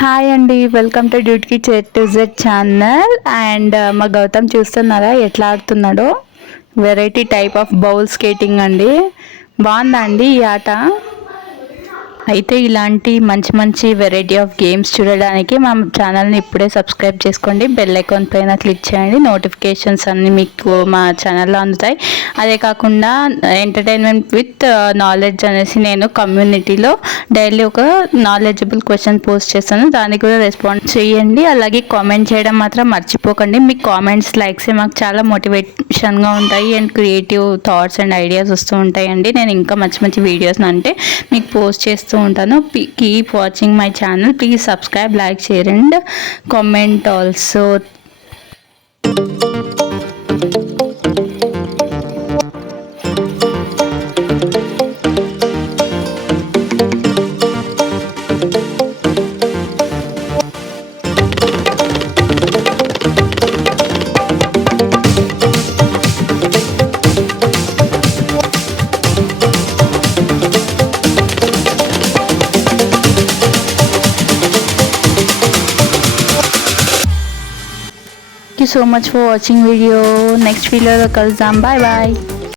Hi అండి, welcome to డ్యూటీకి to Z channel. And మా గౌతమ్ చూస్తున్నారా ఎట్లా ఆడుతున్నాడో. Variety type of bowl skating అండి. బాగుందా అండి ఈ ఆట? అయితే ఇలాంటి మంచి మంచి వెరైటీ ఆఫ్ గేమ్స్ చూడడానికి మా ఛానల్ని ఇప్పుడే సబ్స్క్రైబ్ చేసుకోండి. బెల్ ఐకాన్ పైన క్లిక్ చేయండి. నోటిఫికేషన్స్ అన్నీ మీకు మా ఛానల్లో అందుతాయి. అదే కాకుండా ఎంటర్టైన్మెంట్ విత్ నాలెడ్జ్ అనేసి నేను కమ్యూనిటీలో డైలీ ఒక నాలెడ్జబుల్ క్వశ్చన్ పోస్ట్ చేస్తాను. దానికి కూడా రెస్పాండ్ చేయండి. అలాగే కామెంట్ చేయడం మాత్రం మర్చిపోకండి. మీ కామెంట్స్, లైక్స్ మాకు చాలా మోటివేషన్గా ఉంటాయి and creative thoughts and ideas వస్తూ ఉంటాయండి. నేను ఇంకా మంచి మంచి వీడియోస్ అంటే మీకు పోస్ట్ చేస్తూ ఉంటాను. Keep watching my channel. Please subscribe, like, share and comment also. Thank you so much for watching video. Next video కలుద్దాం. Bye bye.